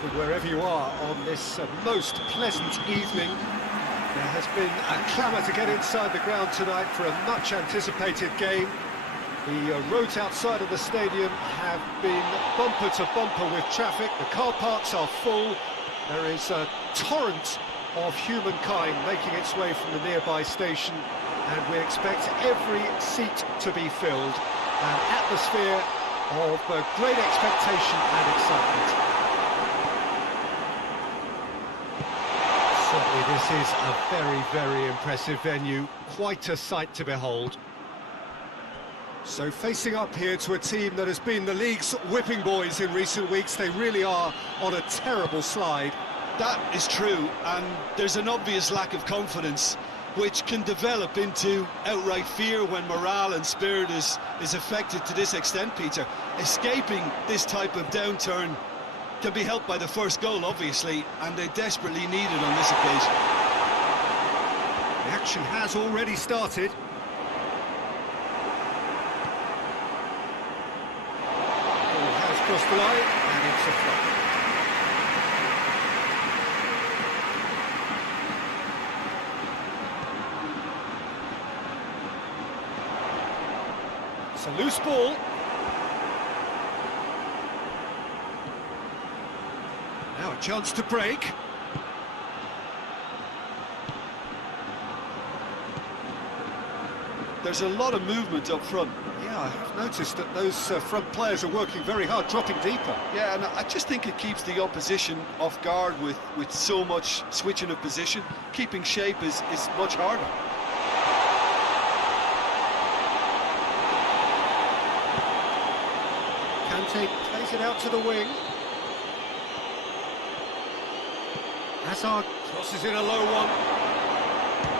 Wherever you are on this most pleasant evening, there has been a clamour to get inside the ground tonight for a much-anticipated game. The roads outside of the stadium have been bumper to bumper with traffic. The car parks are full. There is a torrent of humankind making its way from the nearby station, and we expect every seat to be filled. An atmosphere of great expectation and excitement. Certainly this is a very, very impressive venue. Quite a sight to behold. So facing up here to a team that has been the league's whipping boys in recent weeks, they really are on a terrible slide. That is true, and there's an obvious lack of confidence, which can develop into outright fear when morale and spirit is affected to this extent, Peter. Escaping this type of downturn can be helped by the first goal, obviously, and they desperately need it on this occasion. The action has already started. Ball has crossed the line, and it's a flop. It's a loose ball. Now a chance to break. There's a lot of movement up front. Yeah, I have noticed that those front players are working very hard, dropping deeper. Yeah, and I just think it keeps the opposition off guard with so much switching of position. Keeping shape is much harder. Kante plays it out to the wing. Hazard crosses in a low one.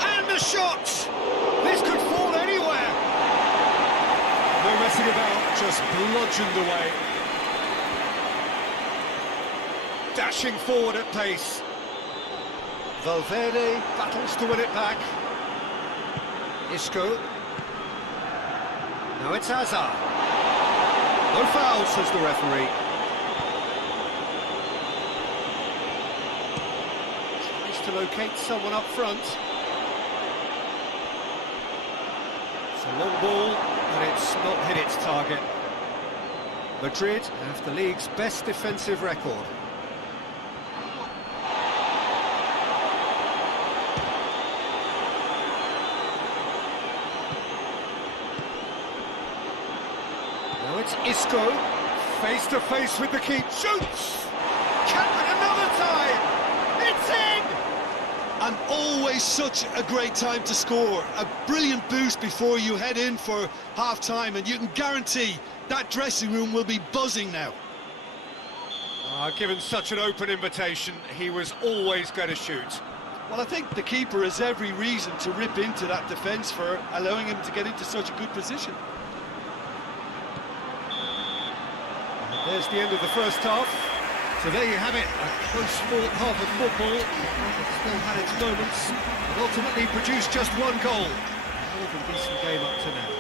And the shot! This could fall anywhere! No messing about, just bludgeoned away. Dashing forward at pace. Valverde battles to win it back. Isco. Now it's Hazard. No foul, says the referee. Tries to locate someone up front. It's a long ball, but it's not hit its target. Madrid have the league's best defensive record. Now it's Isco, face to face with the keeper, shoots! Can another time! It's in! And always such a great time to score. A brilliant boost before you head in for half-time, and you can guarantee that dressing room will be buzzing now. Given such an open invitation, he was always going to shoot. Well, I think the keeper has every reason to rip into that defence for allowing him to get into such a good position. There's the end of the first half. So there you have it, a close-fought half of football. It still had its moments, but ultimately produced just one goal. More than decent game up to now.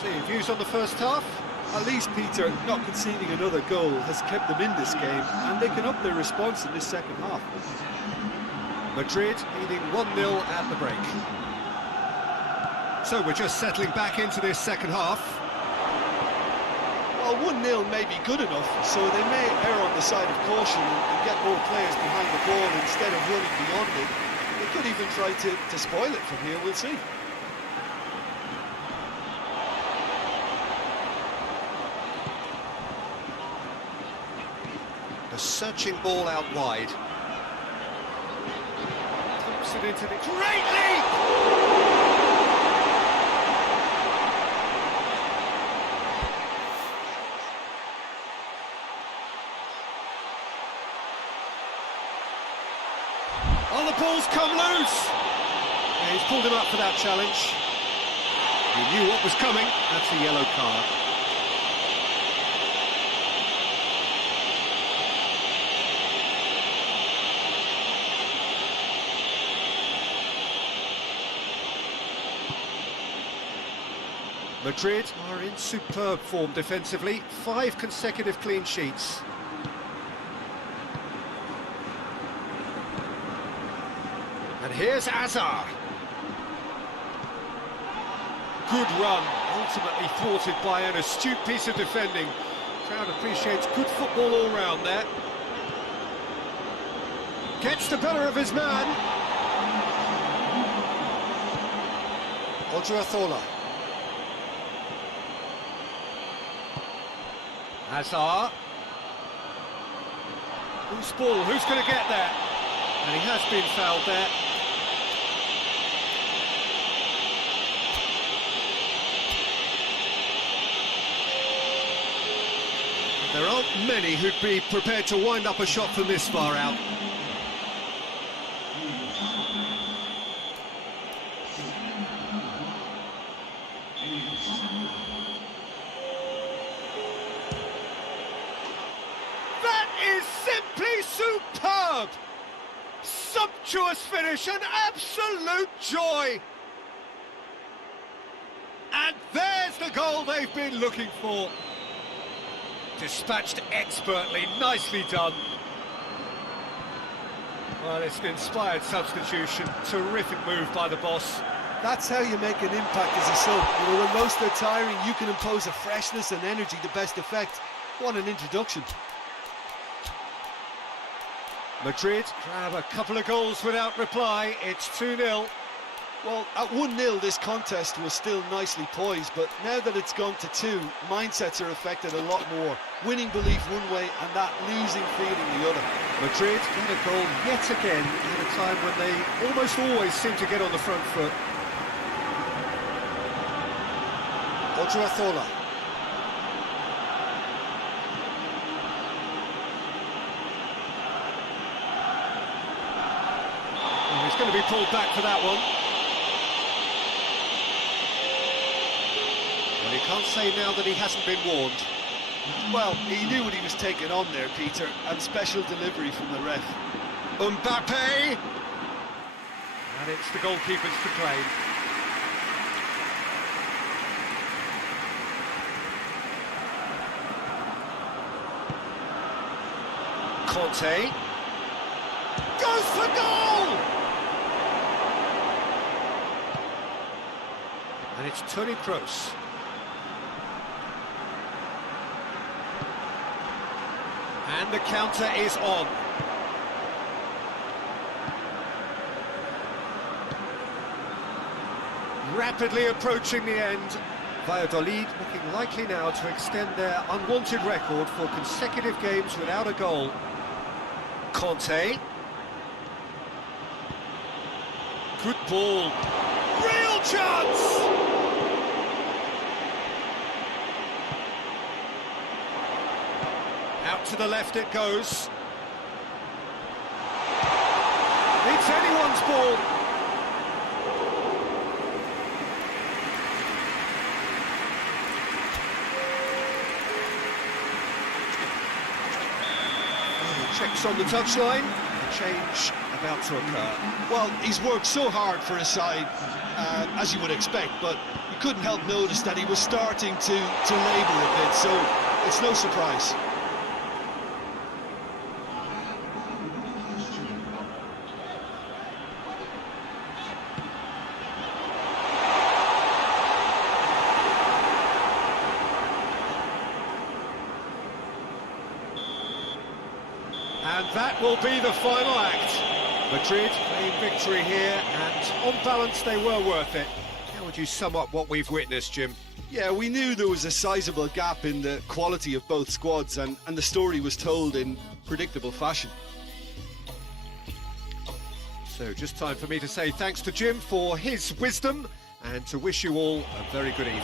So your views on the first half? At least, Peter, not conceding another goal has kept them in this game, and they can up their response in this second half. Madrid leading 1-0 at the break. So we're just settling back into this second half. Well, 1-0 may be good enough, so they may err on the side of caution and get more players behind the ball instead of running beyond it. They could even try to spoil it from here, we'll see. A searching ball out wide. Pumps it into the... Great leap! Oh, the ball's come loose! Yeah, he's pulled him up for that challenge. He knew what was coming. That's a yellow card. Madrid are in superb form defensively, 5 consecutive clean sheets. Here's Azar. Good run, ultimately thwarted by an astute piece of defending. Crowd appreciates good football all round there. Gets the better of his man. Juara. Hazard. Who's ball? Who's going to get there? And he has been fouled there. There aren't many who'd be prepared to wind up a shot from this far out. That is simply superb! Sumptuous finish, an absolute joy! And there's the goal they've been looking for. Dispatched expertly, nicely done. Well, it's an inspired substitution, terrific move by the boss. That's how you make an impact as a sub. You know, when most are tiring, you can impose a freshness and energy to best effect. What an introduction. Madrid grab a couple of goals without reply. It's 2-0. Well, at 1-0, this contest was still nicely poised, but now that it's gone to 2, mindsets are affected a lot more. Winning belief one way and that losing feeling the other. Madrid get a goal yet again at a time when they almost always seem to get on the front foot. Juara. He's going to be pulled back for that one. Well, he can't say now that he hasn't been warned. Well, he knew what he was taking on there, Peter, and special delivery from the ref. Mbappe! And it's the goalkeepers to claim. Conte. Goes for goal! And it's Toni Kroos. And the counter is on. Rapidly approaching the end. Valladolid looking likely now to extend their unwanted record for consecutive games without a goal. Conte. Good ball. Real chance! Out to the left it goes. It's anyone's ball. Checks on the touchline. A change about to occur. Well, he's worked so hard for his side, as you would expect, but you couldn't help notice that he was starting to labour a bit, so it's no surprise. And that will be the final act. Madrid claim victory here, and on balance they were worth it. How would you sum up what we've witnessed, Jim? Yeah, we knew there was a sizable gap in the quality of both squads, and the story was told in predictable fashion. So just time for me to say thanks to Jim for his wisdom, and to wish you all a very good evening.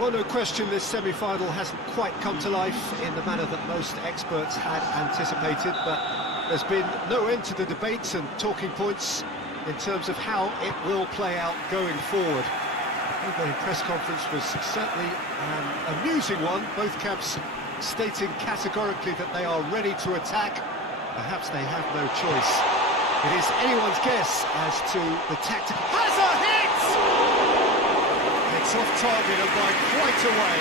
Well, no question, this semi-final hasn't quite come to life in the manner that most experts had anticipated, but there's been no end to the debates and talking points in terms of how it will play out going forward. The opening press conference was certainly an amusing one, both camps stating categorically that they are ready to attack. Perhaps they have no choice. It is anyone's guess as to the tactical... Has a hit! It's off target and by quite a way.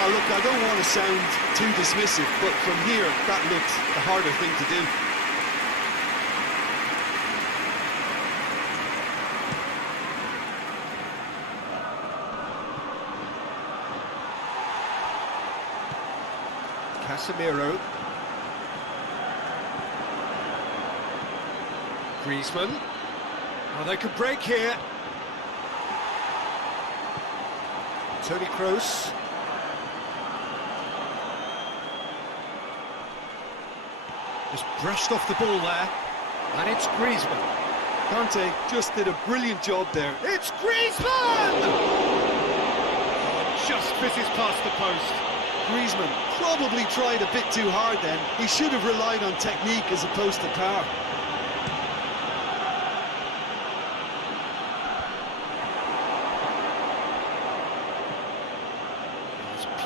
Oh, look, I don't want to sound too dismissive, but from here, that looked the harder thing to do. Casemiro. Griezmann. Oh, they could break here. Toni Kroos. Just brushed off the ball there. And it's Griezmann. Conte just did a brilliant job there. It's Griezmann! Just fizzes past the post. Griezmann probably tried a bit too hard then. He should have relied on technique as opposed to power.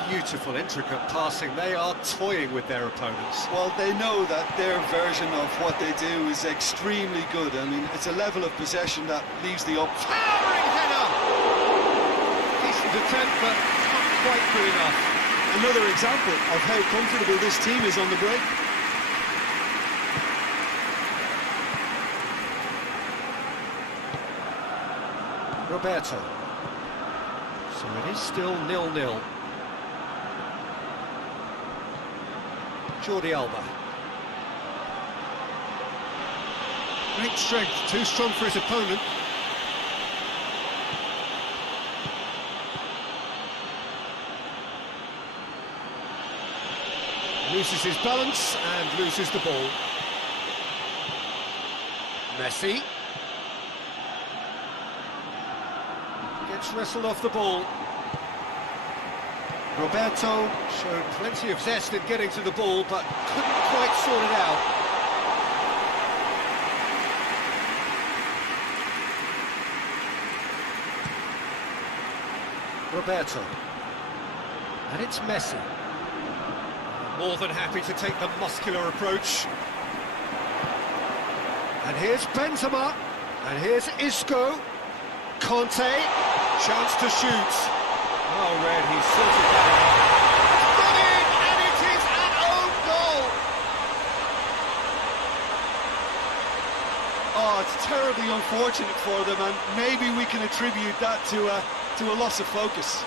Beautiful, intricate passing. They are toying with their opponents. Well, they know that their version of what they do is extremely good. I mean, it's a level of possession that leaves the up. Towering header! Decent attempt, but not quite good enough. Another example of how comfortable this team is on the break. Roberto. So it is still 0-0. Jordi Alba. Great strength, too strong for his opponent. Loses his balance and loses the ball. Messi. Gets wrestled off the ball. Roberto showed plenty of zest in getting to the ball, but couldn't quite sort it out. Roberto. And it's Messi. More than happy to take the muscular approach. And here's Benzema. And here's Isco. Conte. Chance to shoot. Oh, Red, he sorted that out. Got in, and it is an own goal! Oh, it's terribly unfortunate for them, and maybe we can attribute that to a loss of focus.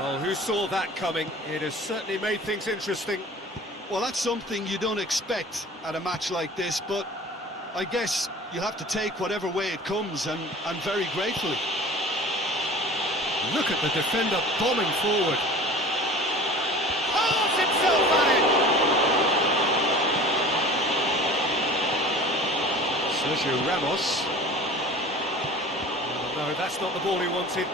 Well, who saw that coming? It has certainly made things interesting. Well, that's something you don't expect at a match like this, but I guess you'll have to take whatever way it comes, and very gratefully. Look at the defender bombing forward. Hurls himself at it! Sergio Ramos. Oh, no, that's not the ball he wanted.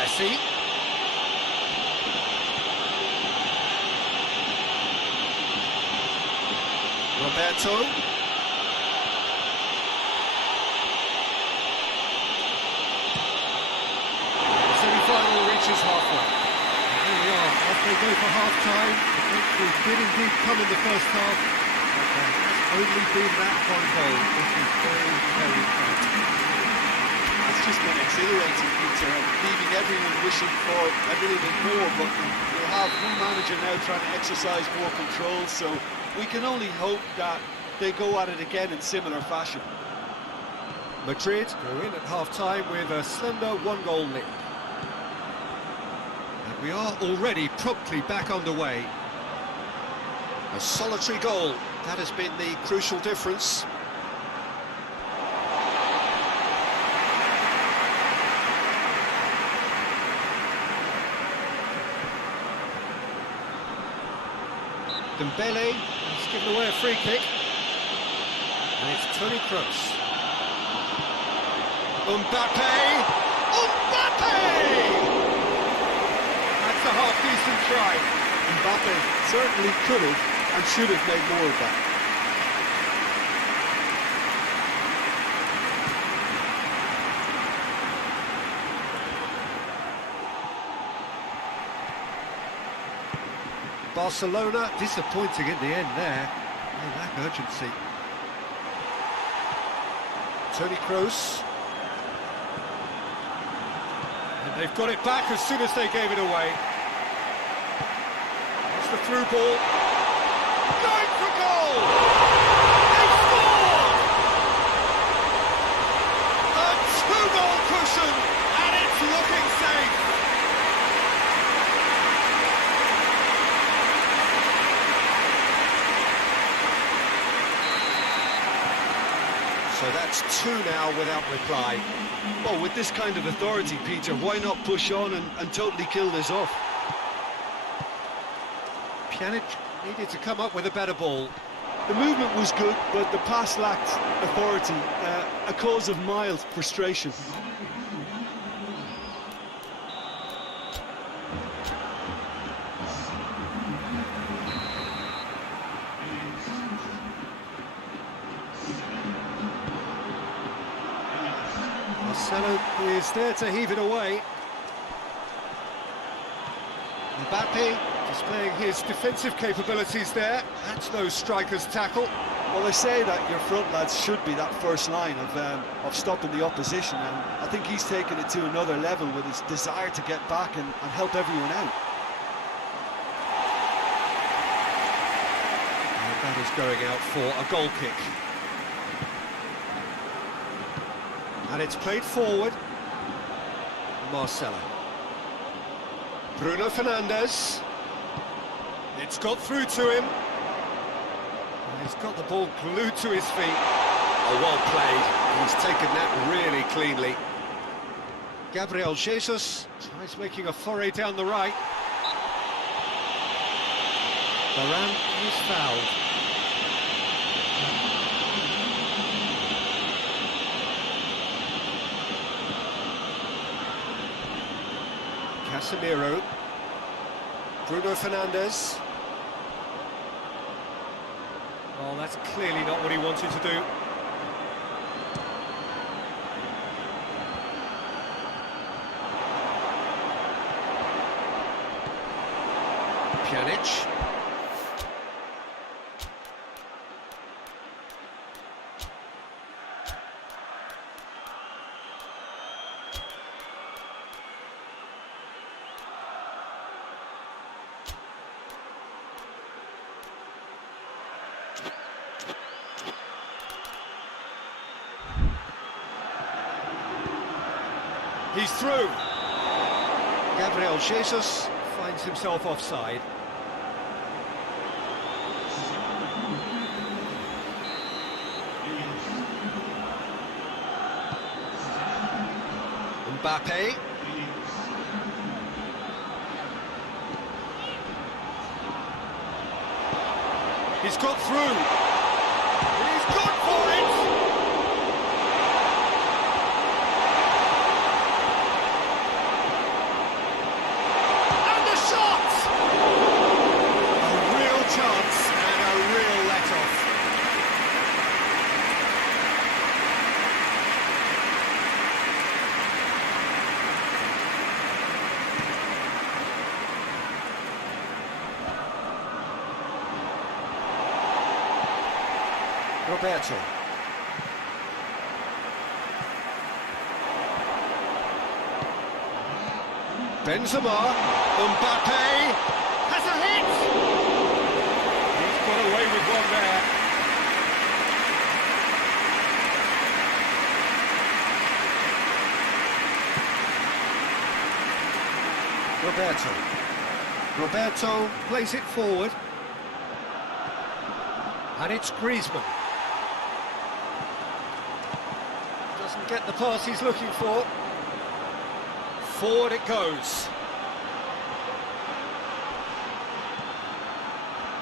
Messi. Roberto. The semi-final reaches halfway. Here we are, off they go for half-time. The breakthrough did indeed come in the first half, but there has only been that one goal. This is very, very tight. It's just been exhilarating, Peter, and leaving everyone wishing for a little bit more, but we'll have one manager now trying to exercise more control, so we can only hope that they go at it again in similar fashion. Madrid go in at half-time with a slender one-goal lead. And we are already promptly back underway. A solitary goal, that has been the crucial difference. Dembele has given away a free kick. And it's Toni Kroos. Mbappe! Mbappe! That's a half-decent try. Mbappe certainly could have and should have made more of that. Barcelona disappointing in the end there. They lack urgency. Toni Kroos. And they've got it back as soon as they gave it away. It's the through ball. Going for goal! They scored! A two-goal cushion, and it's looking safe. So that's two now without reply. Well, with this kind of authority, Peter, why not push on and totally kill this off? Pjanic needed to come up with a better ball. The movement was good, but the pass lacked authority, a cause of mild frustration. Marcelo is there to heave it away. Mbappe displaying his defensive capabilities there. That's no striker's tackle. Well, they say that your front lads should be that first line of stopping the opposition, and I think he's taken it to another level with his desire to get back and help everyone out. And that is going out for a goal kick. And it's played forward. Marcelo. Bruno Fernandes. It's got through to him. And he's got the ball glued to his feet. Oh, well played. He's taken that really cleanly. Gabriel Jesus tries making a foray down the right. Varane is fouled. Casemiro. Bruno Fernandes. Well, that's clearly not what he wanted to do. Pjanic. He's through. Gabriel Jesus finds himself offside. Mbappe. He's got through. He's gone for it. Roberto. Benzema. Mbappe has a hit. He's got away with one there. Roberto plays it forward. And it's Griezmann. Doesn't get the pass he's looking for. Forward it goes.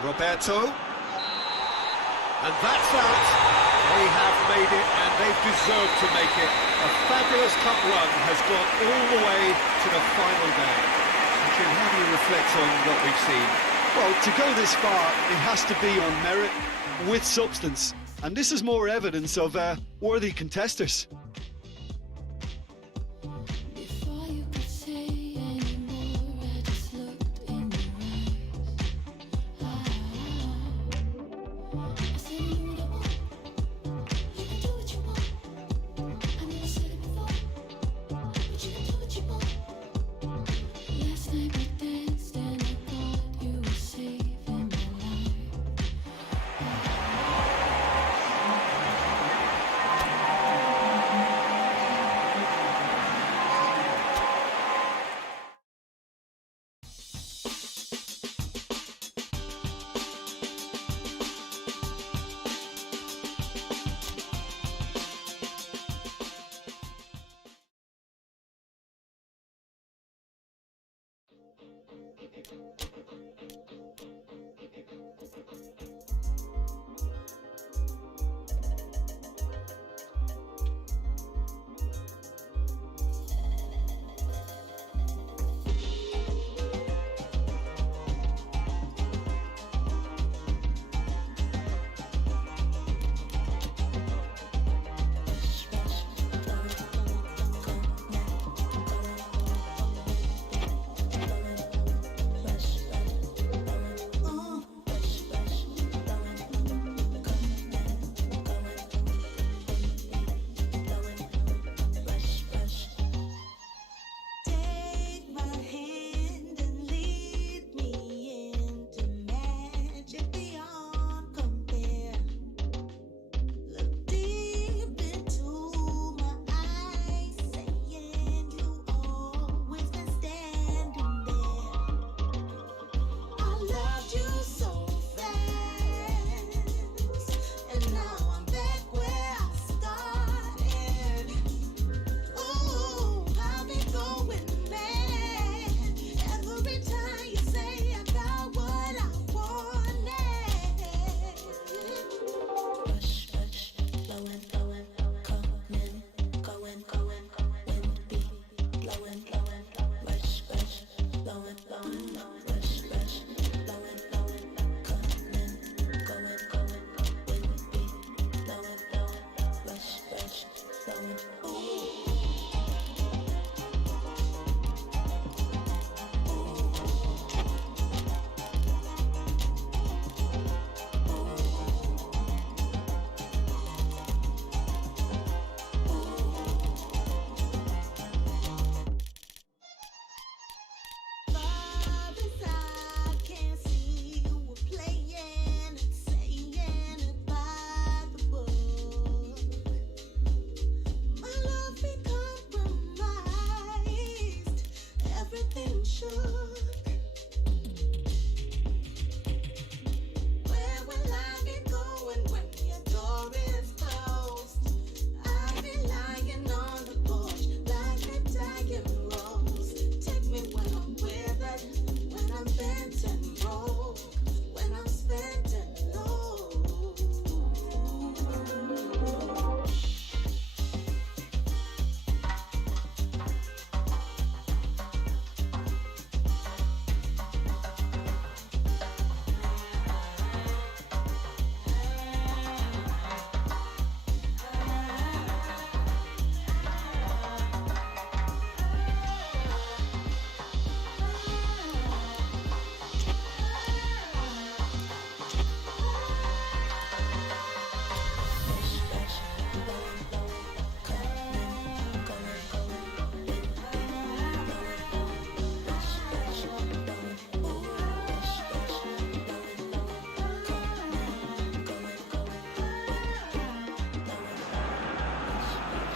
Roberto. And that's that. They have made it, and they've deserved to make it. A fabulous cup run has gone all the way to the final game. Jim, how do you reflect on what we've seen? Well, to go this far, it has to be on merit with substance. And this is more evidence of worthy contesters.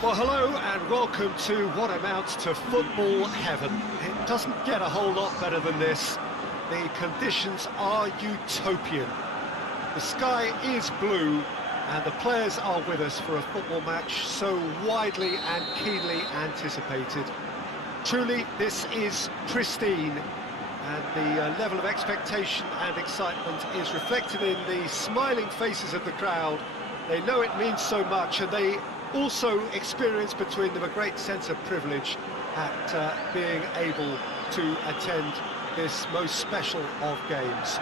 Well, hello and welcome to what amounts to football heaven. It doesn't get a whole lot better than this. The conditions are utopian. The sky is blue and the players are with us for a football match so widely and keenly anticipated. Truly, this is pristine, and The level of expectation and excitement is reflected in the smiling faces of the crowd. They know it means so much, and they also experience between them a great sense of privilege at being able to attend this most special of games.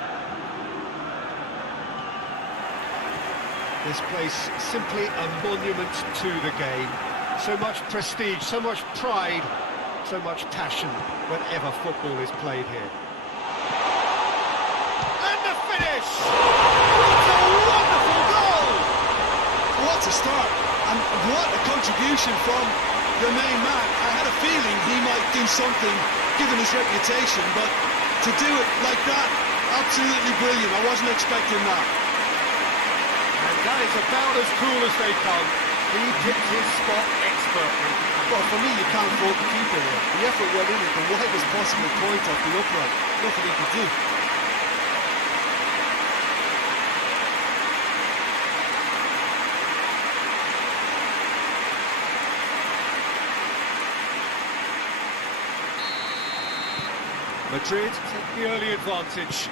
This place simply a monument to the game. So much prestige, so much pride, so much passion whenever football is played here. And the finish! It's a wonderful goal! What a start, and what a contribution from the main man. I had a feeling he might do something, given his reputation, but to do it like that, absolutely brilliant. I wasn't expecting that. And that is about as cool as they come. He picked his spot expertly. Well, for me, you can't fault the keeper there. The effort went in at the widest possible point off the upright. Nothing he could do. Madrid take the early advantage.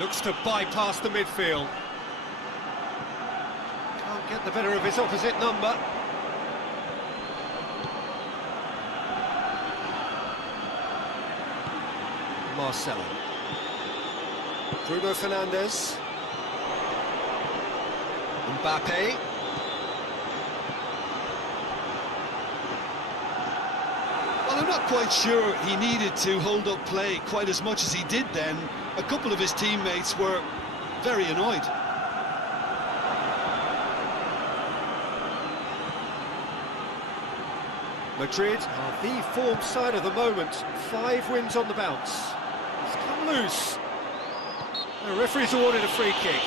Looks to bypass the midfield. Can't get the better of his opposite number. Marcelo. Bruno Fernandes. Mbappe. Well, I'm not quite sure he needed to hold up play quite as much as he did then. A couple of his teammates were very annoyed. Madrid are the form side of the moment. 5 wins on the bounce. It's come loose. The referee's awarded a free kick.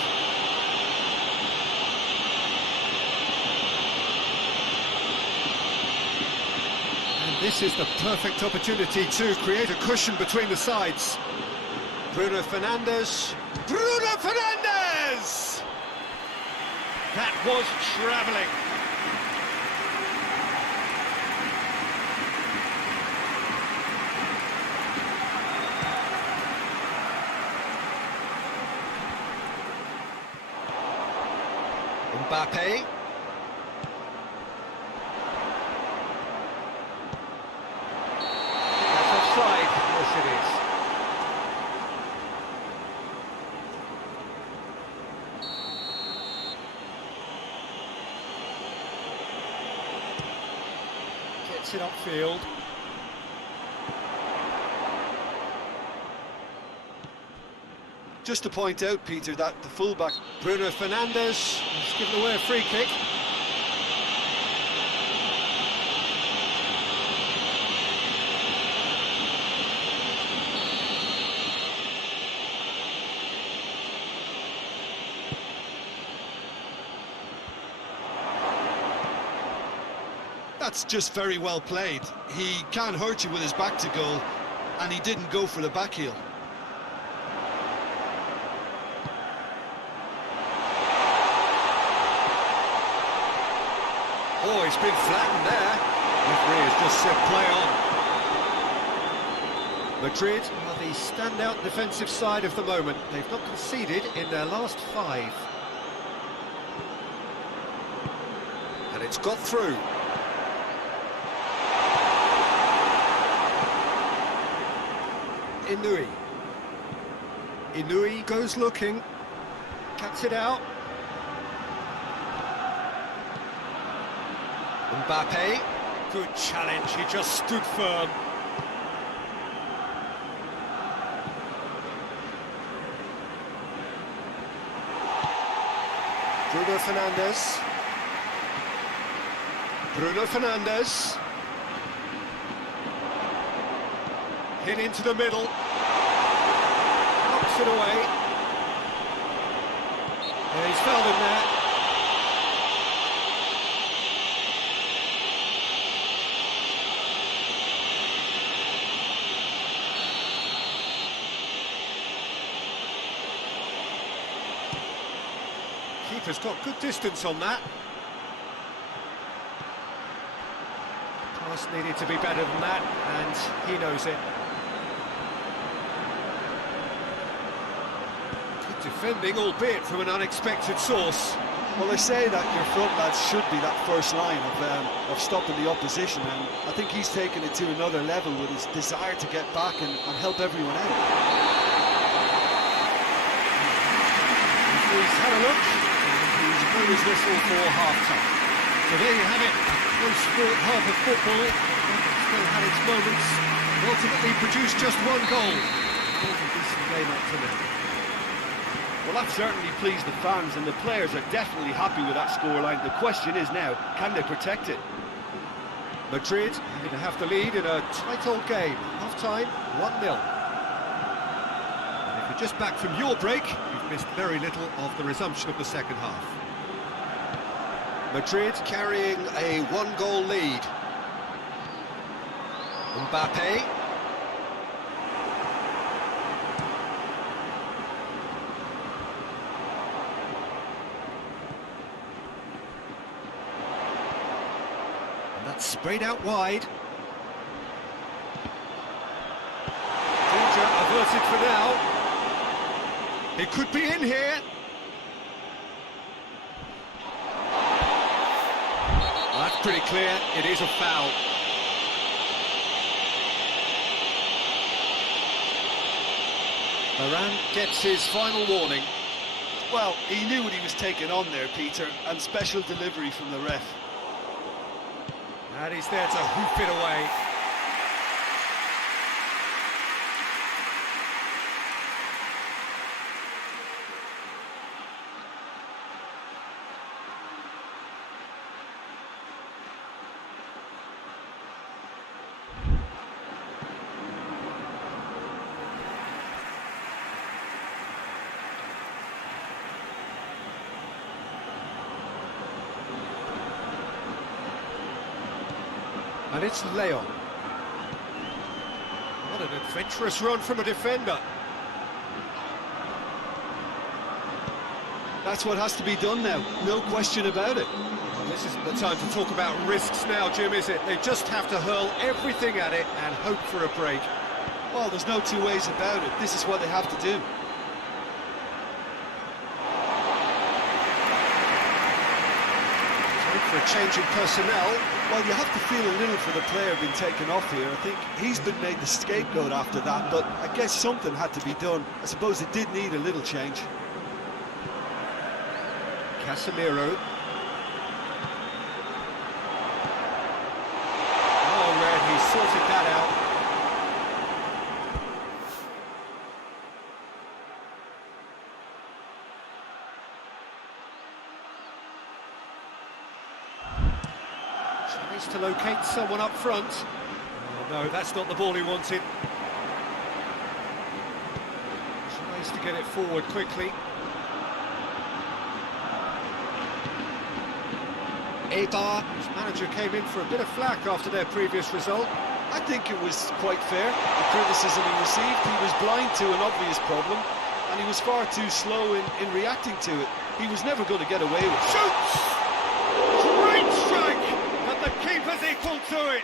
And this is the perfect opportunity to create a cushion between the sides. Bruno Fernandes. Bruno Fernandes! That was travelling. Mbappe. That's offside. Yes, it is. Gets it upfield. Just to point out, Peter, that the fullback... Bruno Fernandes has given away a free kick. That's just very well played. He can't hurt you with his back to goal, and he didn't go for the back heel. Oh, he's been flattened there. Referee has just said play on. Madrid are the standout defensive side of the moment. They've not conceded in their last 5. And it's got through. Inui. Inui goes looking. Cuts it out. Mbappe, good challenge, he just stood firm. Bruno Fernandes. Bruno Fernandes. Hit into the middle. Knocks it away. Yeah, he's fouled him there. Keeper's got good distance on that. Pass needed to be better than that, and he knows it. Good defending, albeit from an unexpected source. Well, they say that your front lads should be that first line of stopping the opposition, and I think he's taken it to another level with his desire to get back and help everyone out. He's had a look, and he's blown his whistle for half-time. So there you have it, a close-fought half of football, but still had its moments, and ultimately produced just one goal. It was a decent game up to now. Well, that certainly pleased the fans, and the players are definitely happy with that scoreline. The question is now, can they protect it? Madrid going to have the lead in a tight old game. Half-time, 1-0. And if you're just back from your break, you've missed very little of the resumption of the second half. Madrid carrying a one-goal lead. Mbappe. And that's sprayed out wide. Danger averted for now. It could be in here. That's pretty clear, it is a foul. Varane gets his final warning. Well, he knew what he was taking on there, Peter, and special delivery from the ref. And he's there to hoof it away. And it's Leon. What an adventurous run from a defender. That's what has to be done now, no question about it. Well, this isn't the time to talk about risks now, Jim, is it? They just have to hurl everything at it and hope for a break. Well, there's no two ways about it. This is what they have to do. Time for a change in personnel. Well, you have to feel a little for the player being taken off here. I think he's been made the scapegoat after that, but I guess something had to be done. I suppose it did need a little change. Casemiro. Oh, Red, he sorted that out. Tries to locate someone up front. Oh, no, that's not the ball he wanted. Tries to get it forward quickly. Eibar, whose manager came in for a bit of flack after their previous result. I think it was quite fair, the criticism he received. He was blind to an obvious problem, and he was far too slow in reacting to it. He was never going to get away with it. Shoots! Great strike! But the keeper's equal to it!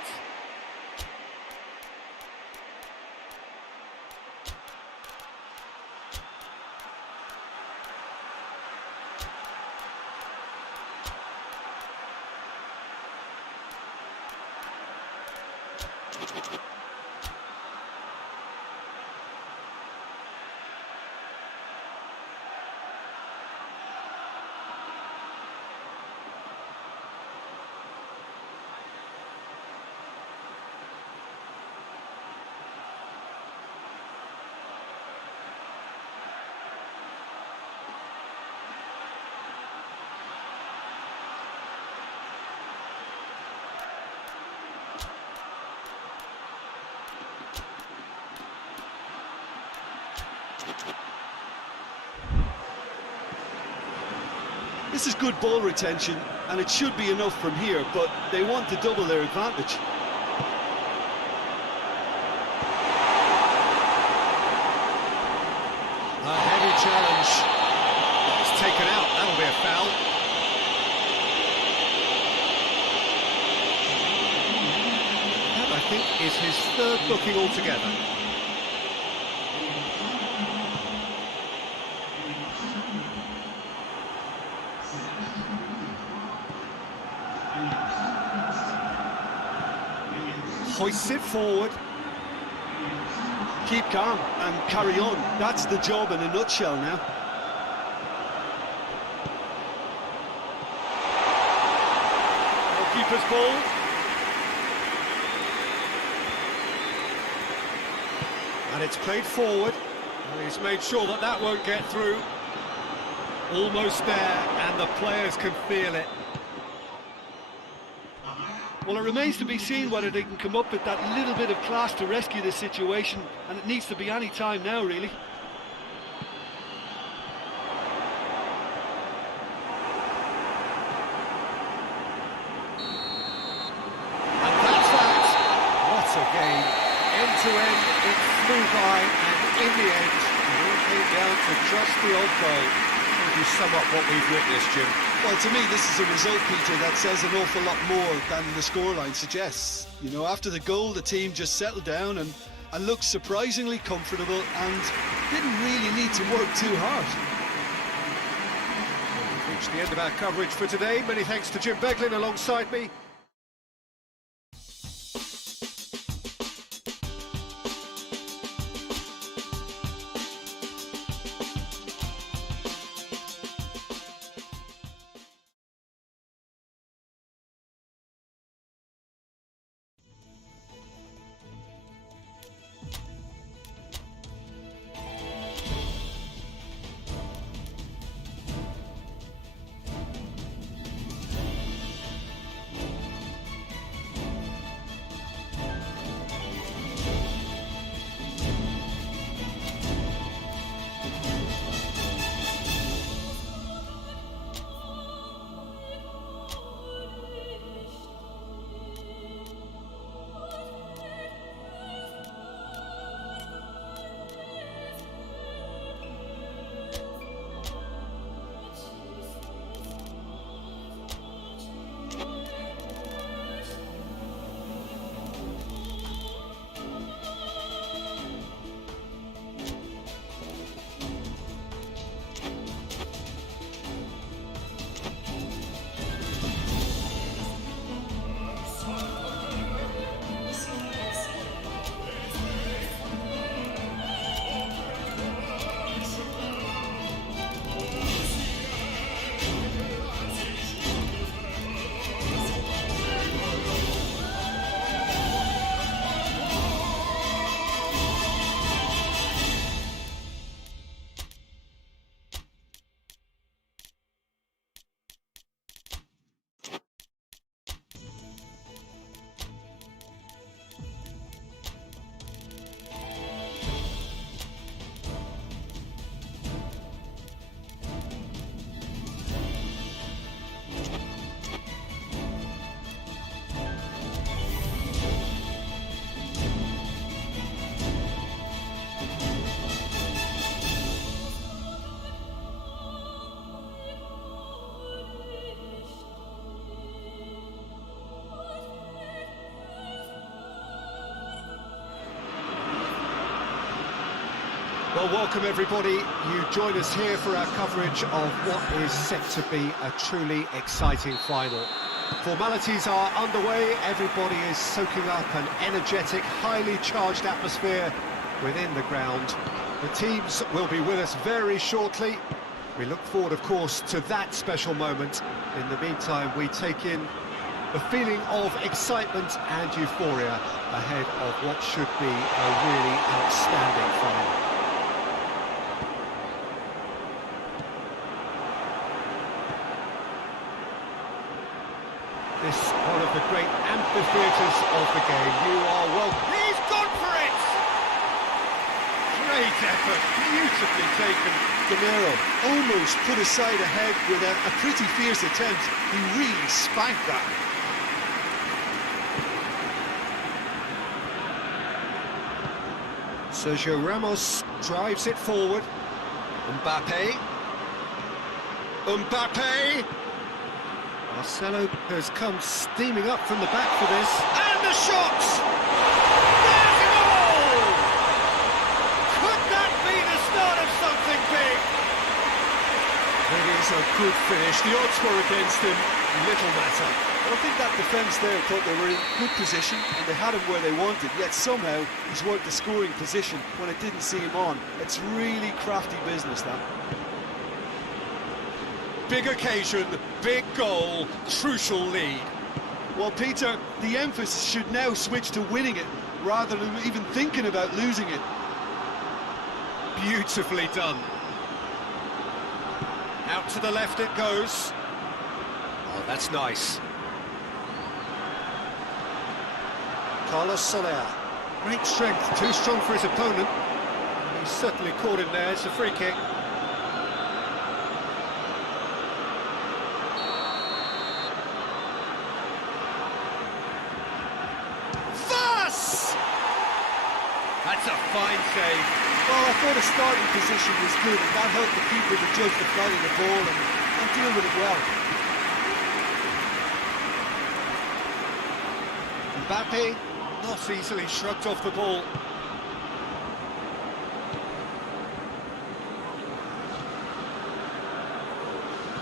This is good ball retention, and it should be enough from here, but they want to double their advantage. A heavy challenge. It's taken out. That'll be a foul. That, I think, is his third booking altogether. Hoists it forward. Keep calm and carry on. That's the job in a nutshell now. Keeper's ball. And it's played forward. And he's made sure that that won't get through. Almost there, and the players can feel it. Well, it remains to be seen whether they can come up with that little bit of class to rescue this situation, and it needs to be any time now, really. And that's that. What a game. End to end, it flew by, and in the end, it all came down to just the odd goal. How would you sum up what we've witnessed, Jim? Well, to me, this is a result, Peter, that says an awful lot more than the scoreline suggests. You know, after the goal, the team just settled down and looked surprisingly comfortable and didn't really need to work too hard. We've reached the end of our coverage for today. Many thanks to Jim Beglin alongside me. Well, welcome everybody. You join us here for our coverage of what is set to be a truly exciting final. Formalities are underway, everybody is soaking up an energetic, highly charged atmosphere within the ground. The teams will be with us very shortly. We look forward, of course, to that special moment. In the meantime, we take in the feeling of excitement and euphoria ahead of what should be a really outstanding final. This one of the great amphitheatres of the game. You are welcome. He's gone for it! Great effort, beautifully taken. Gamero almost put his side ahead with a pretty fierce attempt. He really spanked that. Sergio Ramos drives it forward. Mbappe. Marcelo has come steaming up from the back for this. And the shot! There's a goal! Could that be the start of something big? It is a good finish. The odds were against him. Little matter. Well, I think that defence there thought they were in good position and they had him where they wanted, yet somehow he's worked the scoring position when it didn't see him on. It's really crafty business, that. Big occasion, big goal, crucial lead. Well, Peter, the emphasis should now switch to winning it rather than even thinking about losing it. Beautifully done. Out to the left it goes. Oh, that's nice. Carlos Soler. Great strength, too strong for his opponent. He's certainly caught him there, it's a free kick. That's a fine save. Well, I thought his starting position was good, and that helped the keeper to judge the flight of the ball and deal with it well. Mbappe not easily shrugged off the ball.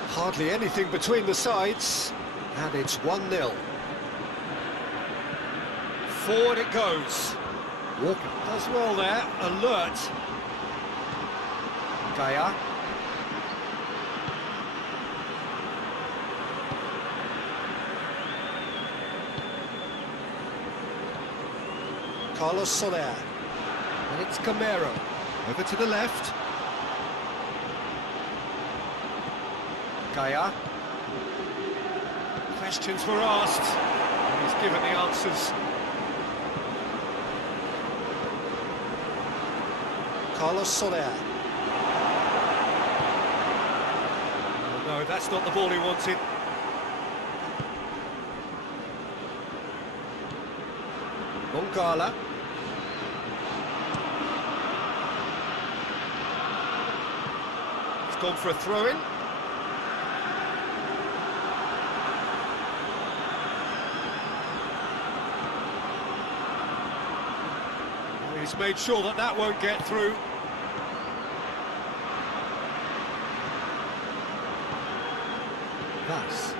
Hardly anything between the sides, and it's 1-0. Forward it goes. Walker does well there, alert. Gelar. Carlos Soler. And it's Gamero. Over to the left. Gelar. Questions were asked, and he's given the answers. Carlos Soler. Oh, no, that's not the ball he wanted. Moncala. He's gone for a throw-in. He's made sure that that won't get through. That's.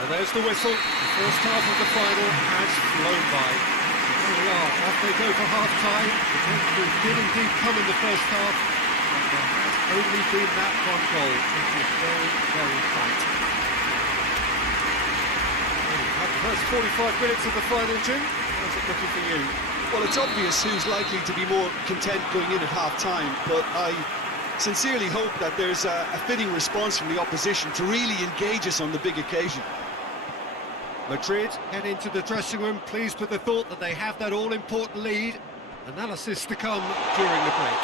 And there's the whistle. The first half of the final has flown by. Here we are, off they go for half-time. The breakthrough did indeed come in the first half, but there has only been that one goal. It is very, very tight. That first 45 minutes of the final, Jim. How's it looking for you? Well, it's obvious who's likely to be more content going in at half-time, but I sincerely hope that there's a fitting response from the opposition to really engage us on the big occasion. Madrid head into the dressing room pleased with the thought that they have that all-important lead. Analysis to come during the break.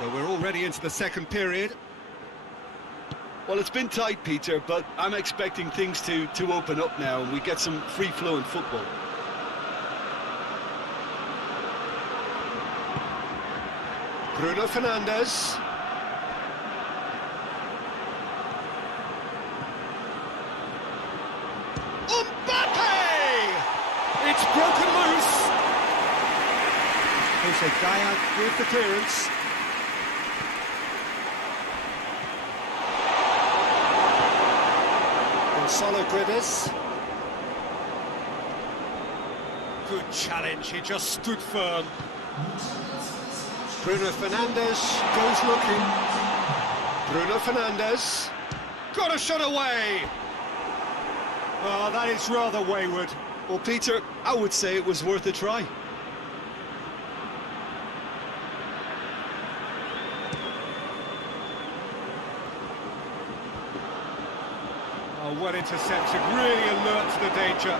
So we're already into the second period. Well, it's been tight, Peter, but I'm expecting things to open up now and we get some free-flowing football. Bruno Fernandes. Mbappe! It's broken loose. Jose Gelar with the clearance. Gonzalo Guedes. Good challenge, he just stood firm. Bruno Fernandes goes looking. Bruno Fernandes got a shot away. Oh, that is rather wayward. Well, Peter, I would say it was worth a try. Oh, well intercepted, really alert to the danger.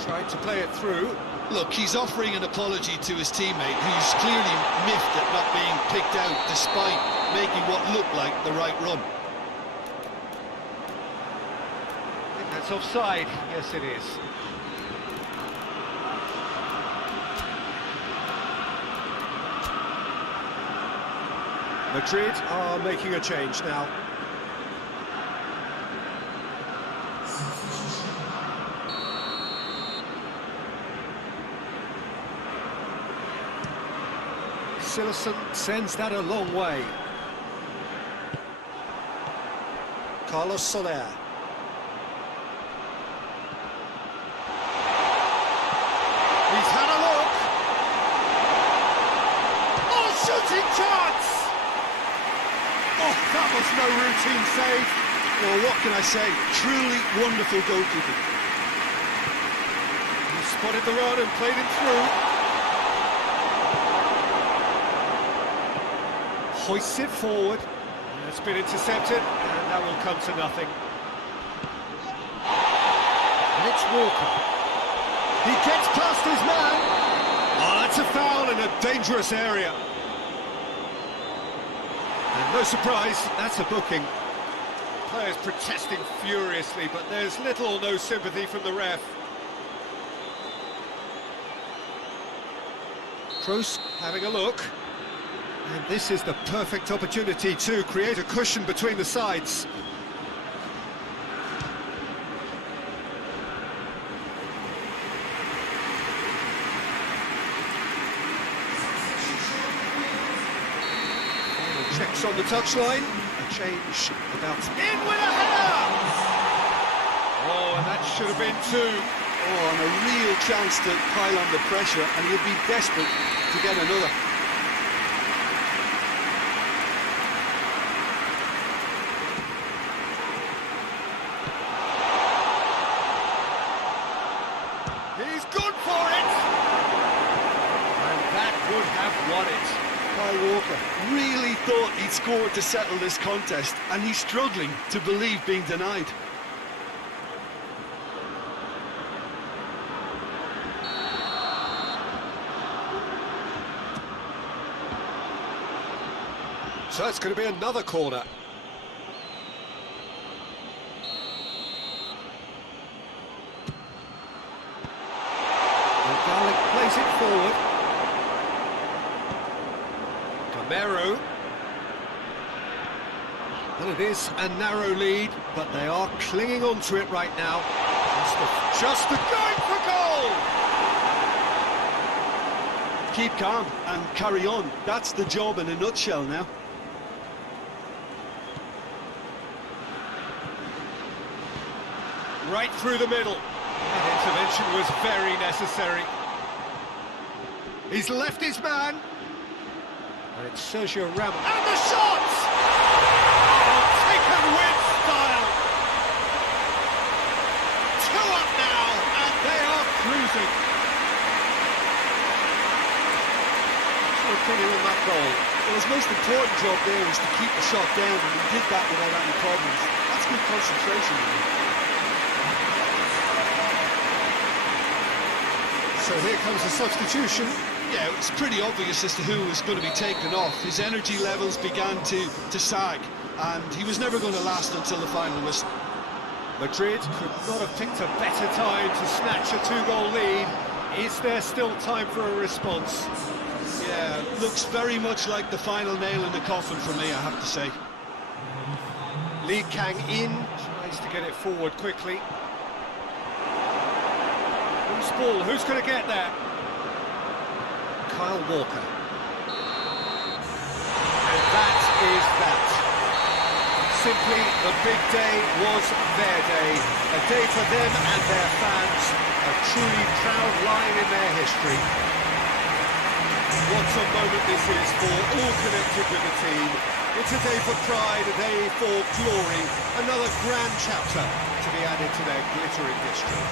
Tried to play it through. Look, he's offering an apology to his teammate, who's clearly miffed at not being picked out despite making what looked like the right run. I think that's offside. Yes, it is. Madrid are making a change now. Sillerson sends that a long way. Carlos Soler. He's had a look. Oh, shooting chance! Oh, that was no routine save. Well, what can I say? Truly wonderful goalkeeping. He spotted the run and played it through. Hoists it forward. It's been intercepted, and that will come to nothing. And it's Walker. He gets past his man. Oh, that's a foul in a dangerous area. And no surprise, that's a booking. Players protesting furiously, but there's little or no sympathy from the ref. Kroos having a look. And this is the perfect opportunity to create a cushion between the sides. Checks on the touchline. A change about in with a header! Oh, and that should have been two. Oh, and a real chance to pile on the pressure, and he'll be desperate to get another. He's good for it! And that would have won it. Kyle Walker really thought he'd scored to settle this contest, and he's struggling to believe being denied. So it's going to be another corner. Garlic plays it forward. Memburu. Well, it is a narrow lead, but they are clinging on to it right now. Just going for goal! Keep calm and carry on. That's the job in a nutshell now. Right through the middle. That intervention was very necessary. He's left his man. And it's Sergio Ramos. And the shot! Oh, taken with style. 2 up now, and they are cruising. Still putting on that goal. Well, his most important job there was to keep the shot down, and he did that without any problems. That's good concentration, really. So here comes the substitution. Yeah, it's pretty obvious as to who was going to be taken off. His energy levels began to sag, and he was never going to last until the final whistle. Madrid could not have picked a better time to snatch a 2-goal lead. Is there still time for a response? Yeah, looks very much like the final nail in the coffin for me, I have to say. Lee Kang in, tries to get it forward quickly. Loose ball, who's going to get there? Kyle Walker. And that is that. Simply, the big day was their day. A day for them and their fans. A truly proud line in their history. What a moment this is for all connected with the team. It's a day for pride, a day for glory. Another grand chapter to be added to their glittering history.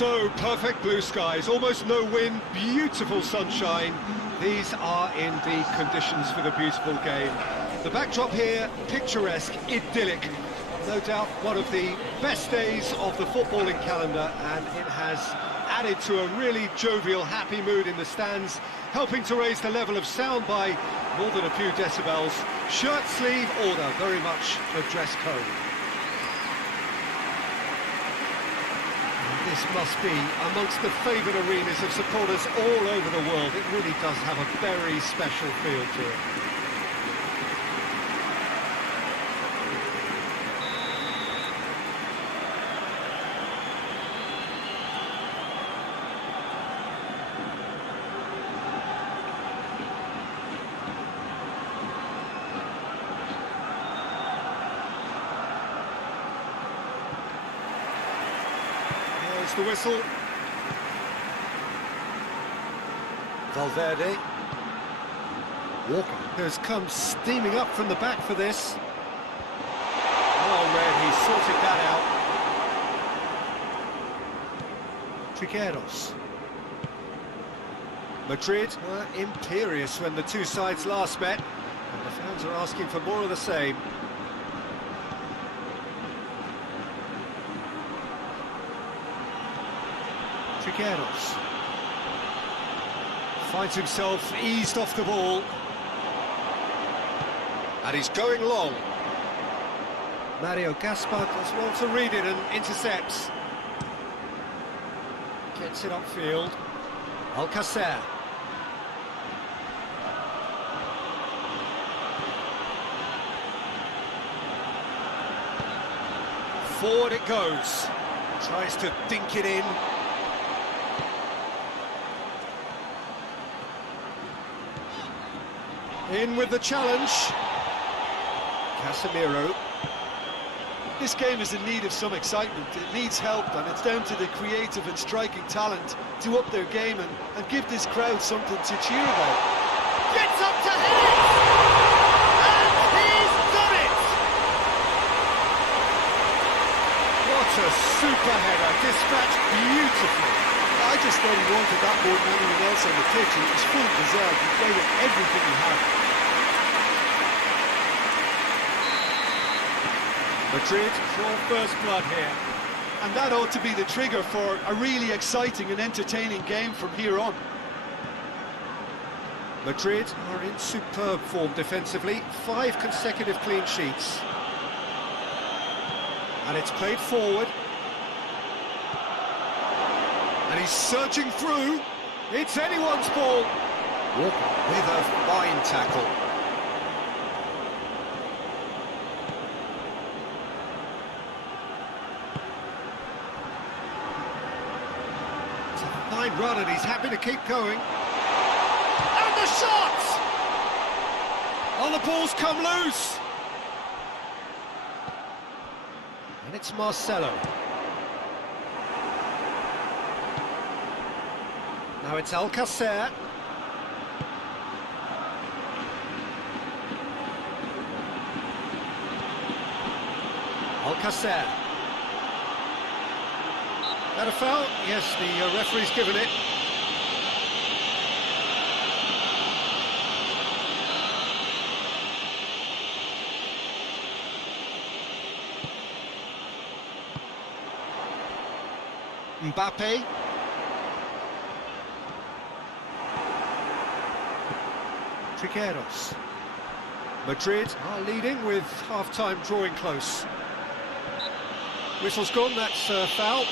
So perfect blue skies, almost no wind, beautiful sunshine. These are in the conditions for the beautiful game. The backdrop here, picturesque, idyllic. No doubt one of the best days of the footballing calendar, and it has added to a really jovial, happy mood in the stands, helping to raise the level of sound by more than a few decibels. Shirt sleeve order, very much the dress code. This must be amongst the favoured arenas of supporters all over the world. It really does have a very special feel to it. The whistle. Valverde. Walker has come steaming up from the back for this. Well read, he sorted that out. Trigueros. Madrid were imperious when the two sides last met, and the fans are asking for more of the same. Trigueros finds himself eased off the ball, and he's going long. Mario Gaspar does well to read it and intercepts. Gets it upfield. Alcacer. Forward it goes. Tries to dink it in. In with the challenge. Casemiro. This game is in need of some excitement. It needs help, and it's down to the creative and striking talent to up their game and give this crowd something to cheer about. Gets up to head! And he's done it! What a super header, dispatched beautifully. I just thought he wanted that more than anyone else on the pitch. It was fully deserved. He played with everything he had. Madrid draw first blood here. And that ought to be the trigger for a really exciting and entertaining game from here on. Madrid are in superb form defensively, 5 consecutive clean sheets. And it's played forward. And he's surging through. It's anyone's ball. Walker with a fine tackle. It's a fine run and he's happy to keep going. And the shot! Oh, the ball's come loose. And it's Marcelo. Now it's Alcacer. Alcacer. That a foul? Yes, the referee's given it. Mbappe. Trigueros. Madrid are leading with half-time drawing close. Whistle's gone, that's a foul.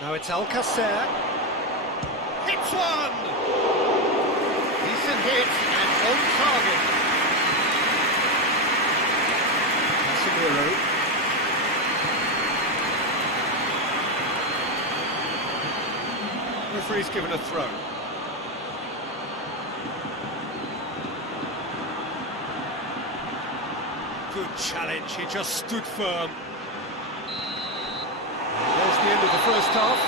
Now it's Alcacer. Hits one! Decent hit and on target. Casemiro. Referee's given a throw. Good challenge, he just stood firm. There's the end of the first half.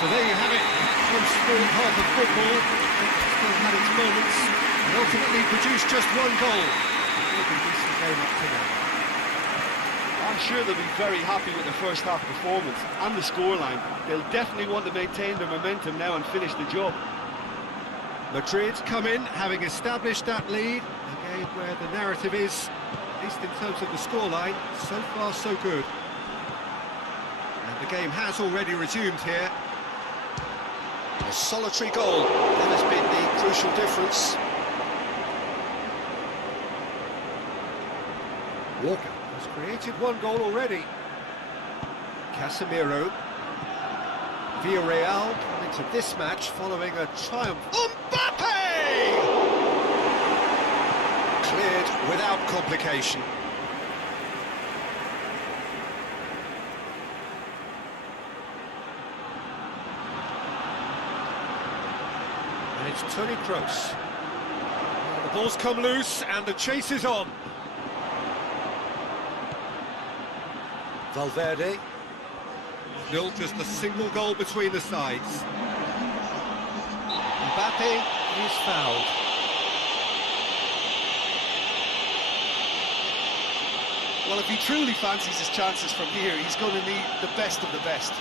So there you have it, one sport half of football. It still had its moments. And ultimately produced just one goal. It was a decent game up to now. I'm sure they'll be very happy with the first half performance and the scoreline. They'll definitely want to maintain their momentum now and finish the job. Madrid come in, having established that lead. A game where the narrative is, at least in terms of the scoreline, so far so good. And the game has already resumed here. A solitary goal, that has been the crucial difference. Walker has created one goal already. Casemiro. Villarreal come into this match following a triumph. Mbappe! Cleared without complication. And it's Toni Kroos. The ball's come loose and the chase is on. Valverde. Nil, just a single goal between the sides. Mbappe is fouled. Well, if he truly fancies his chances from here, he's going to need the best of the best.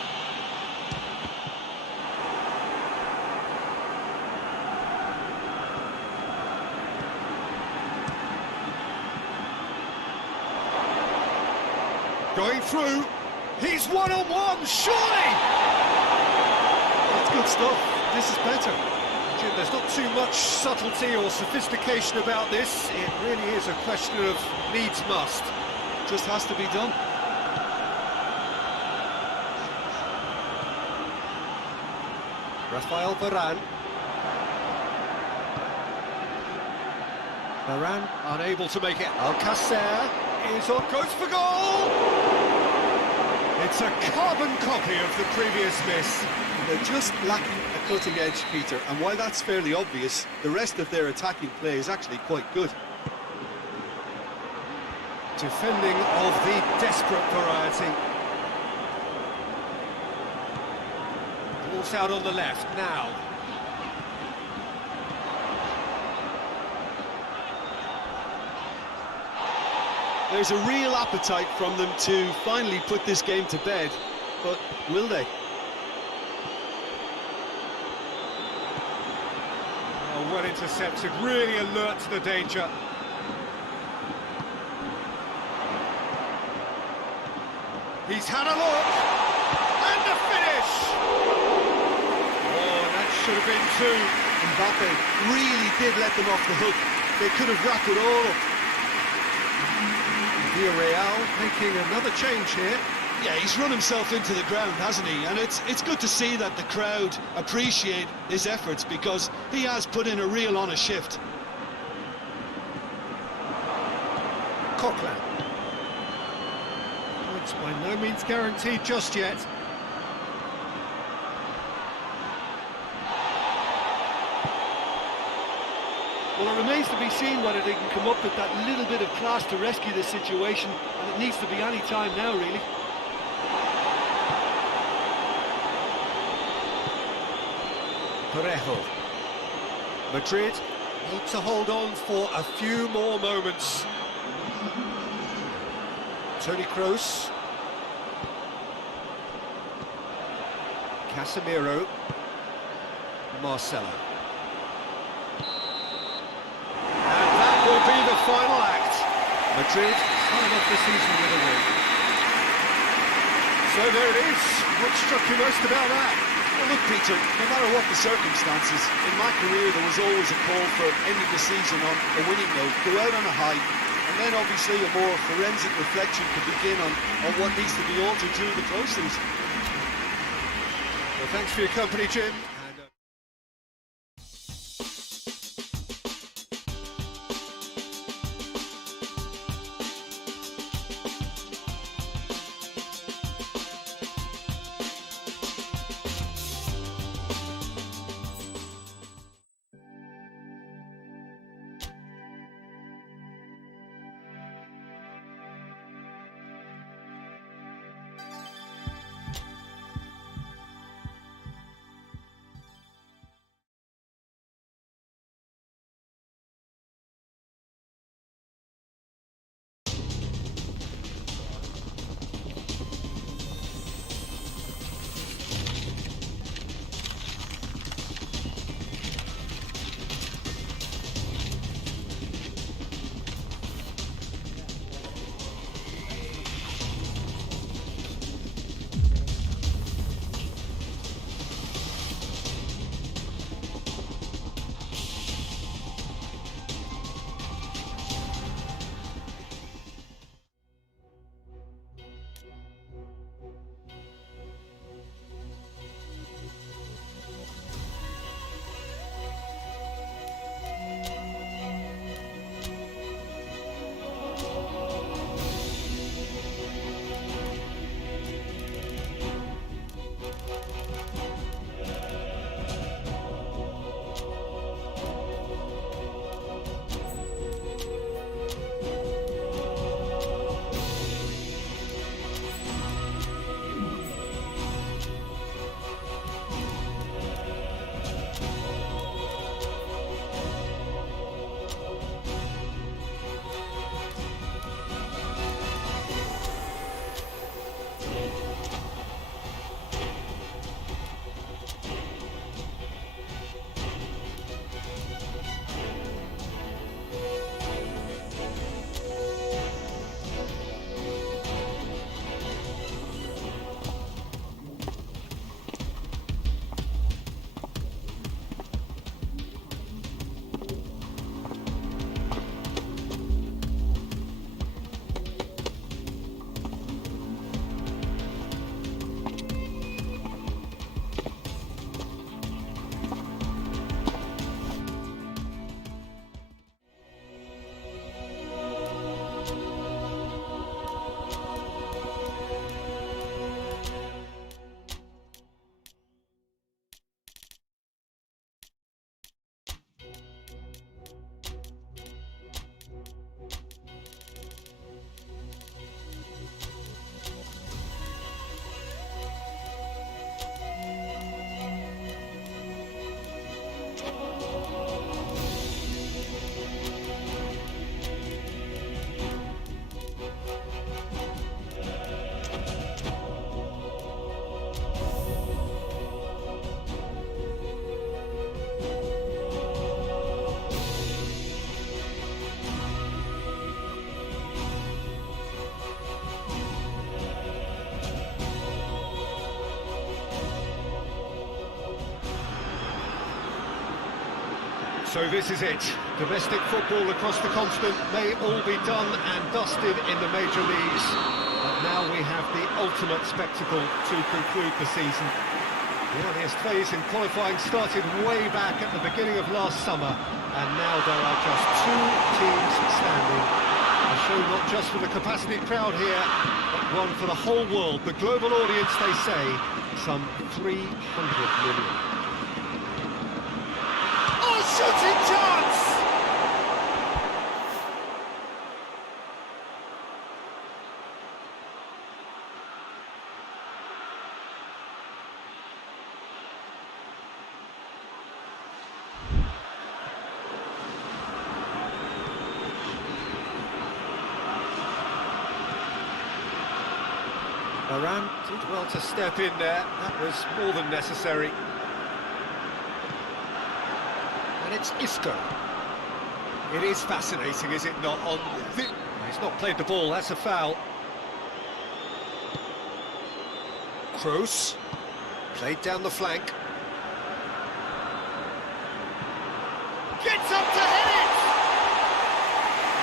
Going through. He's one-on-one, surely! That's good stuff. This is better. Jim, there's not too much subtlety or sophistication about this. It really is a question of needs must. Just has to be done. Rafael Varane. Varane unable to make it. Alcacer is on, goes for goal! It's a carbon copy of the previous miss. They're just lacking a cutting edge, Peter, and while that's fairly obvious, the rest of their attacking play is actually quite good. Defending of the desperate variety. Ball's out on the left now. There's a real appetite from them to finally put this game to bed, but will they? Oh, well intercepted, really alert to the danger. He's had a look, and the finish! Oh, that should have been two. Mbappe really did let them off the hook. They could have wrapped it all up. Villarreal making another change here. Yeah, he's run himself into the ground, hasn't he? And it's good to see that the crowd appreciate his efforts because he has put in a real honest shift. Coquelin. Points by no means guaranteed just yet. Well, it remains to be seen whether they can come up with that little bit of class to rescue this situation, and it needs to be any time now, really. Parejo. Madrid need to hold on for a few more moments. Toni Kroos. Casemiro. Marcelo. And that will be the final act. Madrid sign off the season with a win. So there it is. What struck you most about that? Well, look, Peter, no matter what the circumstances, in my career there was always a call for ending the season on a winning note, go out on a high, and then obviously a more forensic reflection could begin on what needs to be altered during the close season. Well, thanks for your company, Jim. So this is it. Domestic football across the continent may all be done and dusted in the major leagues. But now we have the ultimate spectacle to conclude the season. The earliest phase in qualifying started way back at the beginning of last summer, and now there are just two teams standing. A show not just for the capacity crowd here, but one for the whole world. The global audience, they say, some 300 million. Oh, shooting chance! Varane did well to step in there. That was more than necessary. And it's Isco. It is fascinating, is it not? He's not played the ball, that's a foul. Kroos, played down the flank. Gets up to hit it!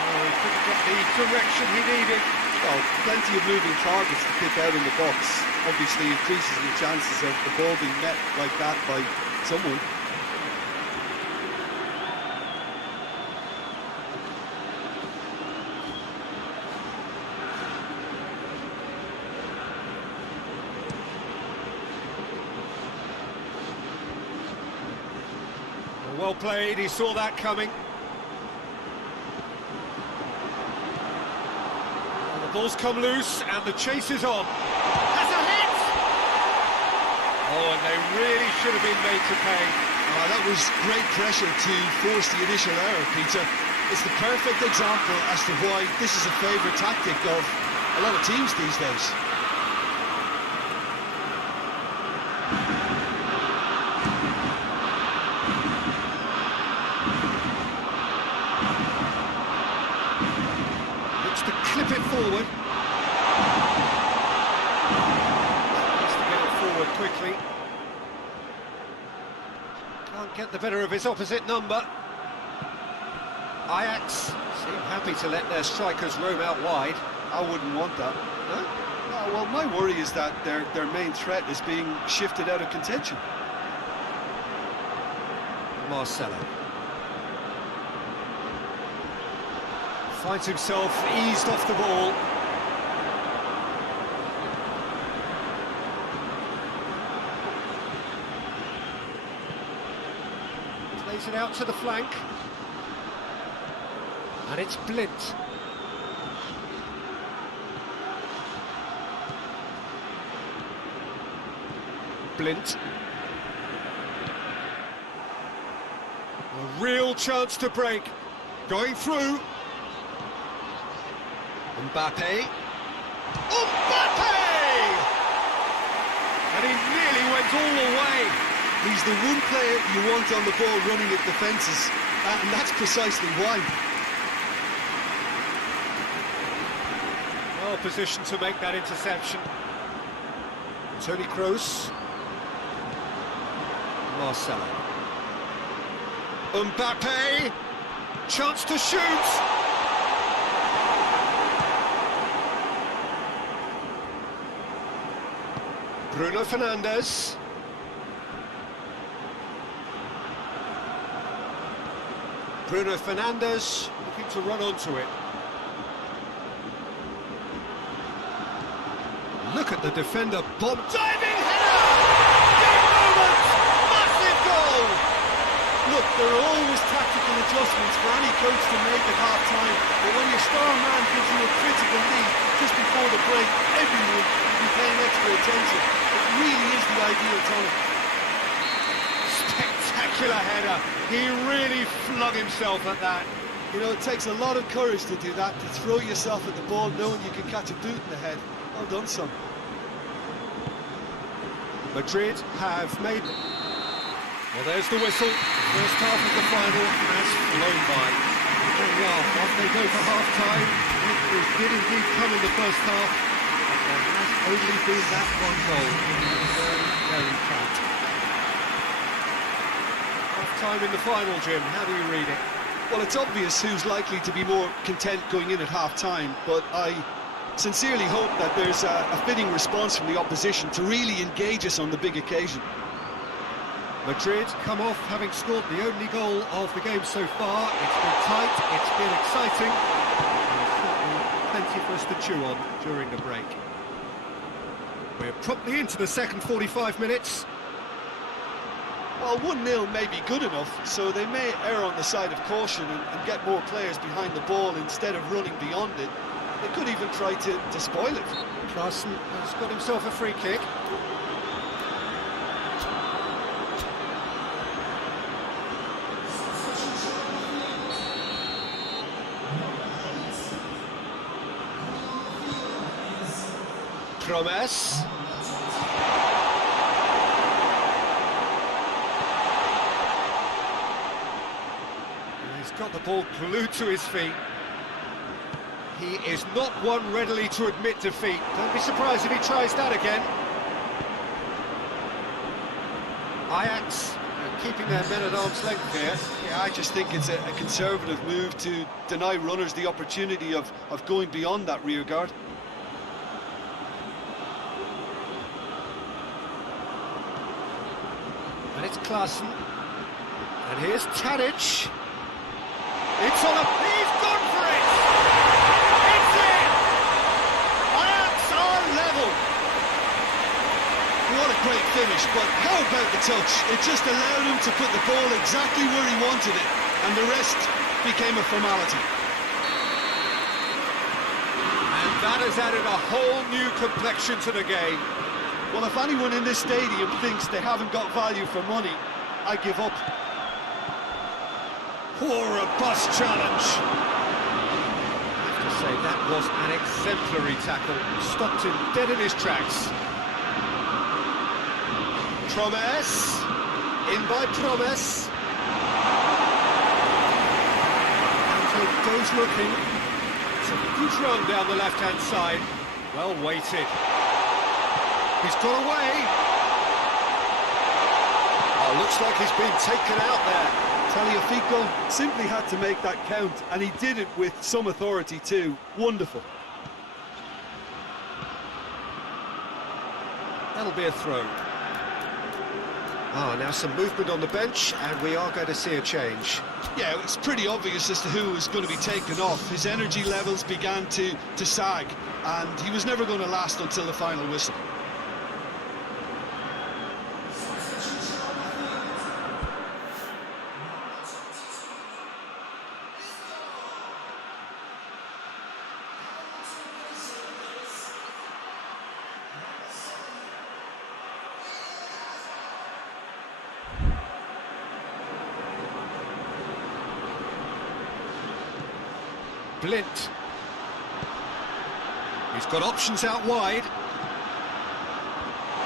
Oh, he couldn't get the direction he needed. Well, plenty of moving targets to pick out in the box. Obviously increases the chances of the ball being met like that by someone. Well played, he saw that coming. And the ball's come loose and the chase is on. Has a hit! Oh, and they really should have been made to pay. That was great pressure to force the initial error, Peter. It's the perfect example as to why this is a favourite tactic of a lot of teams these days. Clip it forward. Has to get it forward quickly. Can't get the better of his opposite number. Ajax seem happy to let their strikers roam out wide. I wouldn't want that. No? No, well, my worry is that their main threat is being shifted out of contention. Marcelo. Finds himself eased off the ball. Plays it out to the flank. And it's Blint. Blint. A real chance to break. Going through. Mbappe. Mbappe! And he nearly went all the way. He's the one player you want on the ball running at defences, and that's precisely why. Well positioned to make that interception. Toni Kroos. Marcelo. Mbappe! Chance to shoot! Bruno Fernandes. Bruno Fernandes looking to run onto it. Look at the defender, Bob. Diving header! Big moment! Massive goal! Look, there are always tactical adjustments for any coach to make at half-time, but when your star man gives you a critical lead just before the break, everyone will be paying extra attention. It really is the ideal tonic. Spectacular header. He really flung himself at that. You know, it takes a lot of courage to do that, to throw yourself at the ball knowing you can catch a boot in the head. Well done, son. Madrid have made... Well, there's the whistle. First half of the final has flown by. There we are. Off they go for half-time. It did indeed come in the first half, but there has only been that one goal. Very, very tight. Time in the final, Jim. How do you read it? Well, it's obvious who's likely to be more content going in at half-time, but I sincerely hope that there's a fitting response from the opposition to really engage us on the big occasion. Madrid come off having scored the only goal of the game so far. It's been tight, it's been exciting, and there's certainly plenty for us to chew on during the break. We're promptly into the second 45 minutes. Well, 1-0 may be good enough, so they may err on the side of caution and get more players behind the ball instead of running beyond it. They could even try to spoil it. Klaassen has got himself a free kick. Promes. He's got the ball glued to his feet. He is not one readily to admit defeat. Don't be surprised if he tries that again. Ajax keeping their men at arm's length here. Yeah, I just think it's a conservative move to deny runners the opportunity of going beyond that rear guard. And it's Klaassen. And here's Tadic. It's on a... He's gone for it! It's in! Ajax are level! What a great finish, but how about the touch? It just allowed him to put the ball exactly where he wanted it, and the rest became a formality. And that has added a whole new complexion to the game. Well, if anyone in this stadium thinks they haven't got value for money, I give up. Poor robust challenge. I have to say, that was an exemplary tackle. Stopped him dead in his tracks. Promes. In by Promes. Until goes looking. It's a good run down the left-hand side. Well weighted. He's got away. Oh, looks like he's been taken out there. Taliafico simply had to make that count, and he did it with some authority too. Wonderful. That'll be a throw. Now some movement on the bench, and we are going to see a change. Yeah, it's pretty obvious as to who was going to be taken off. His energy levels began to sag, and he was never going to last until the final whistle. Blint. He's got options out wide.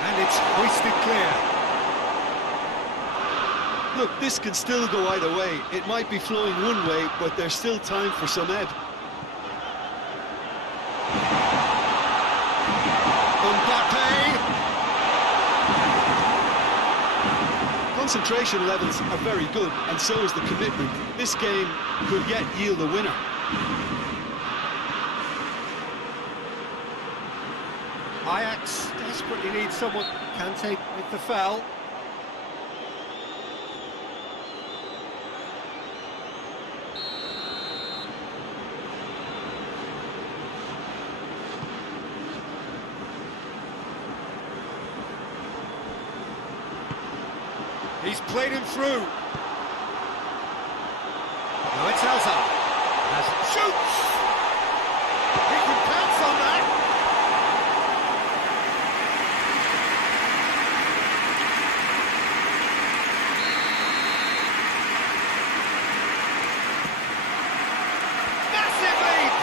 And it's hoisted clear. Look, this can still go either way. It might be flowing one way, but there's still time for some ebb. Concentration levels are very good, and so is the commitment. This game could yet yield a winner. Ajax desperately needs someone. Kante with the foul. He's played him through. Now it's Hazard. Hazard shoots! He can pounce on that. Massive lead!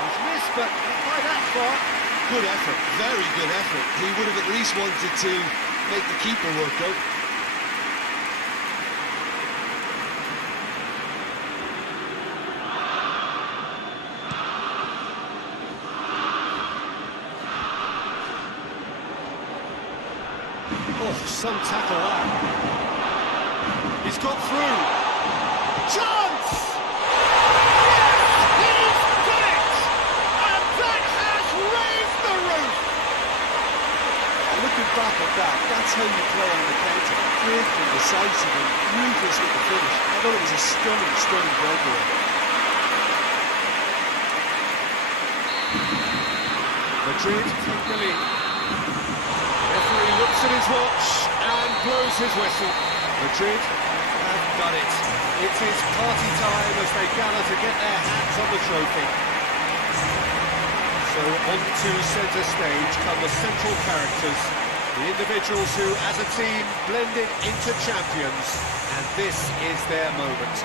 He's missed, but not by that far. Good effort, very good effort. He would have at least wanted to make the keeper work out. Oh, some tackle that. He's got through. Chance! He's got it! And that has raised the roof! And looking back at that, that's how you play on the counter. Quick and decisive and ruthless with the finish. I thought it was a stunning, stunning breakaway. Madrid take the lead. Referee looks at his watch and blows his whistle. Madrid have done it. It is party time as they gather to get their hands on the trophy. So onto centre stage come the central characters, the individuals who, as a team, blended into champions, and this is their moment.